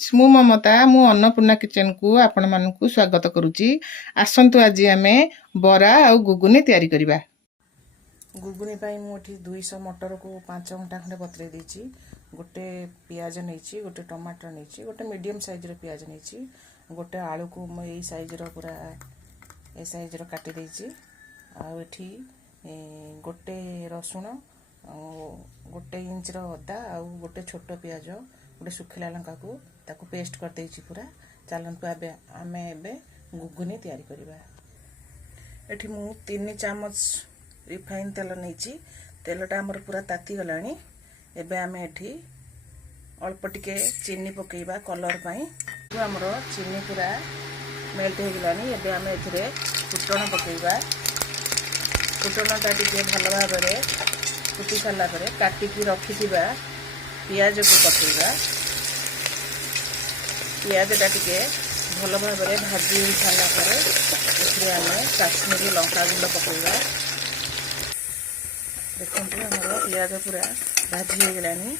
ମୁଁ ମମତା ମୁଁ ଅନ୍ନपूର୍ଣ୍ଣା କିଚେନ୍ को आपण मानकु स्वागत करूची। आसंतु आज आमे बरा आउ गुगुनी तयारी करिबा। गुगुनी पाई मुठी 200 मटर को 5 घंटा खंडे बतरे देची। गोटे पियाज नेची, गोटे टमाटर नेची, गोटे मीडियम साइज रो पियाज नेची, गोटे आलू को म एई साइज रो पूरा ए साइज रो काटी देची। आ एठी गोटे रसुण, गोटे इंच रो अदा, आ गोटे छोटो पियाज, गोटे सुखिला लंका को ताको पेस्ट कर देची पूरा। चलंतु आमे एबे गुगुनी तयारी करिबा। एठी मु 3 चामच रिफाइन तेल नेची। तेलटा हमर पूरा ताती गलानी। एबे आमे एठी अल्प टिके चीनी पकेइबा कलर पाई। तो हमर चीनी पूरा मेल्ट हो गलानी। एबे आमे एथिरे फुटण पकेइबा। फुटणटा टिके भल भाबरे फुटी साला परे काटी की रखिथिबा पियाज को पकेइबा। पियाजटा टिके भल भाबरे भाजी साला परे एथिरे आमे काश्मीरी लंका गुंड पकेइबा। देखते हमारा पियाज पूरा भाजी हो गलानी।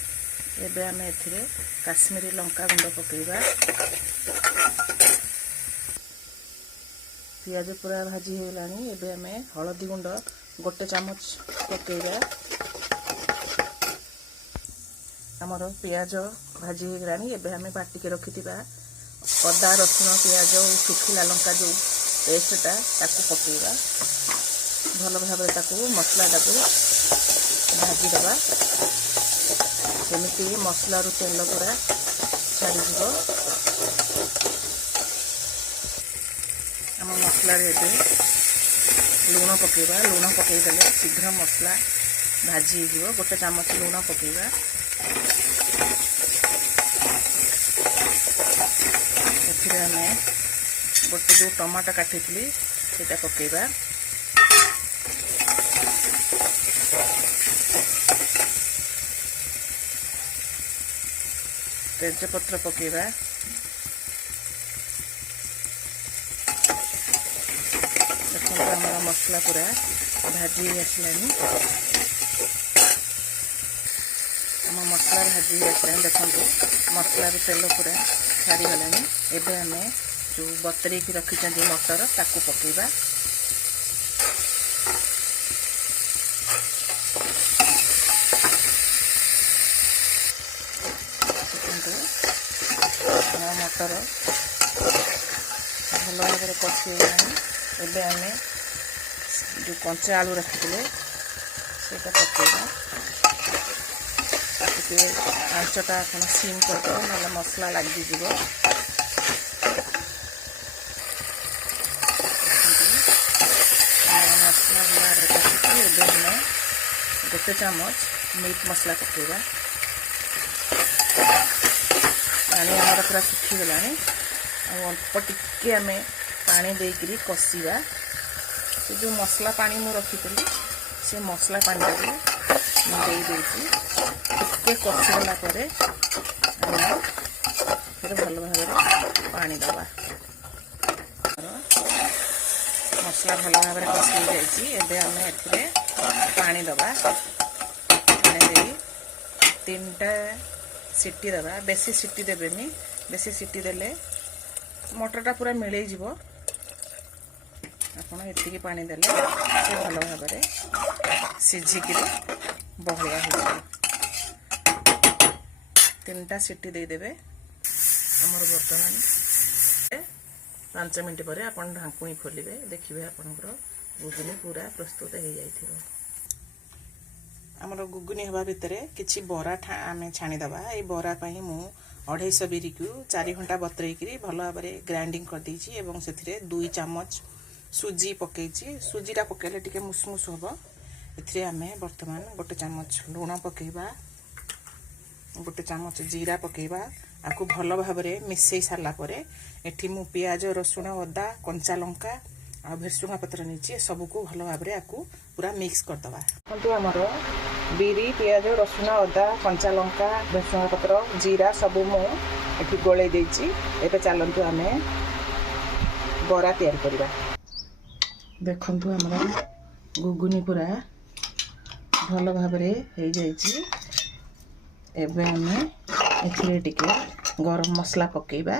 एबे आमे एथिरे काश्मीरी लंका गुंड पकेइबा। पियाज पूरा भाजी हो गलानी। एबे आमे हळदी गुंड गोटे चामच पकेइबा। हमारा पियाज भाजी हो गलानी। एबे आमे बाटी के रखिथिबा अदा रसुण पियाज और सुखिला लंका जो पेस्टटा ताको पकेइबा। भल भाबरे ताको मसलाटा को भाजी दबा। सेमिति मसला रू तेल पूरा छाड़ी जीवो। आम मसला रे एबे लूण पकेइबा। लूण पकेइ देले शीघ्र मसला भाजी जीवो। गोटे चामच लूण पकेइबा। एथिरे आमे गोटे जो टमाटर काटिथिली सेटा पकेइबा। तेजपत्र पकेइबा। देखो हमारा मसला पूरा भाजी आसलानी। आम मसला भाजी आसलानी। देखो मसला तेल पूरा छाड़ी गलानी। एबे आमे जो बतरे की रखिछंती मटर ताको पकेइबा। मटर भल भाव कषि गलानी। एबे आमे जो कंचा आलू रखिले सेटा पकेइबा। आंचटा आपण सिम करदे ना मसला लगी जीव। मसला भल कषि एबे हमें गोटे चामच मीट मसला पकेइबा। पानी हमारा पूरा सुखी गलानी। अल्प टिके आमे पानी देकरी कषिबा। से जो मसला पानी मु रखिली से मसला पानी दे देची टिके कषिगला परे फिर भल भाव पानी दबा। मसला भल भाव कषि जाइए। एबे आमे एथिरे पानी दबा। पानी दे 3टा सीटी दबा। बेसी सीटी देबेनी। बेसी सीटी देले मटरटा पूरा मिले जीवो। आपण एतिकी पानी देले से भल भाव सिझिकी बहलिया हो जाए। 3टा सीटी दे देबे। हमर बर्तमान 5 मिनट पर आपण ढांकुणी खोलिबे। देखिबे आपनकर गुगुनी पूरा प्रस्तुत हो जाइथिबो। हमर गुगुनी हवा भितरे किछि बरा आमे छाणी दबा। ए बरा पई मु 250 बिरी को 4 घंटा बतरेई करी भल भाव ग्राइंडिंग कर देछि एवं सेथिरे 2 चामच सुजी पकेइछि। सुजीटा पकेले टिके मुसमुस होबो। एथिरे आमे वर्तमान गोटे चामच लूण पकेइबा। गोटे चामच जीरा पकेइबा। आकु भल भाव मिसई सारा परे एठी मु पियाज रसुण अदा कंचा लंका आ भेरसुंगा पत्र नीचे सबको भल भाव आकु पूरा मिक्स कर दबा। किंतु हमर बिरी पियाज रसुण अदा कंचा लंका भेरसुंगा पत्र जीरा सब मु एठी गोळे देछि। एबे चलंतु आमे बरा तयार करिबा। देखंतु हमर गुगुनी पूरा भल भाव हो जाइछि। एबे आमे एथिरे टिके गरम मसला पकेबा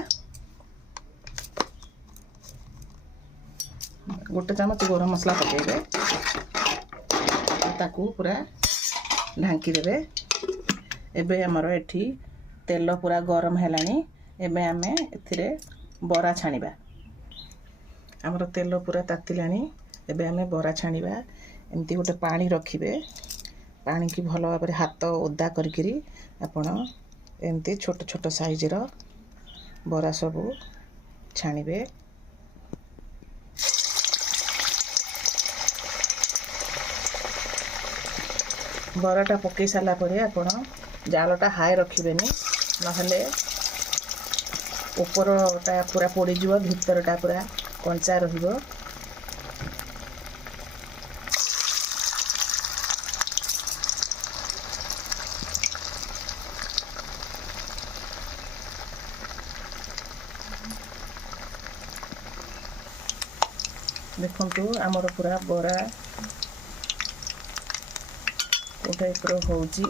गोटे चामच गरम मसला पकेबे ताकू पूरा ढांकी देबे। एबे हमर एठी तेल पूरा गरम हेलानी एबे आमे एथिरे बरा छाणीबा। हमर तेल पूरा तातिलानी एबे आमे बरा छाणीबा। एमती गोटे पानी रखिबे पानी की भलो भाबरे हाथ ओदा करकिरी आपण एमती छोट छोट साइज रो बरा सबू छाणीबे। बराटा पकई सारा परे आपण जालटा हाई रखिबेनी नहले ऊपरटा पूरा पोड़ी जिवो भितरटा पूरा कंचा रहिबो। देखंतु आमर पूरा बरा टाइप रो होउची।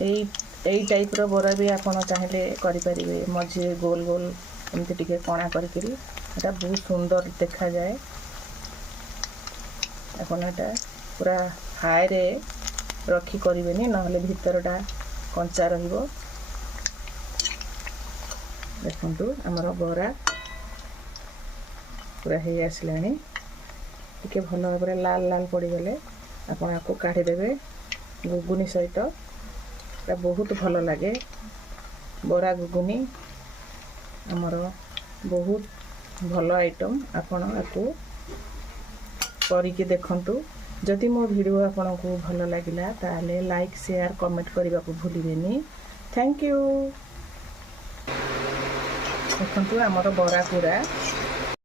एई टाइप रो बरा भी आपण चाहिले करि परिबे। मझे गोल गोल एमती टिके कणा करिकरी एटा बहुत सुंदर देखा जाए। आपण एटा पूरा हाई रे रखी करिवेनी नहले भितरटा कंचा रहिबो। देखंतु हमर बरा पूरा हे आसलानी टिके भलो भाबरे लाल लाल पड़ी गले आपण आपको काढी देबे गुगुनी सहित। एटा बहुत भलो लागे बरा गुगुनी हमर बहुत भलो आइटम। आपण आपको करिके देखंतु। जदि मो वीडियो आपण को भलो लागिला ताले लाइक शेयर कमेंट करबा को भूलिबेनी। Thank you. देखंतु हमर बरा पूरा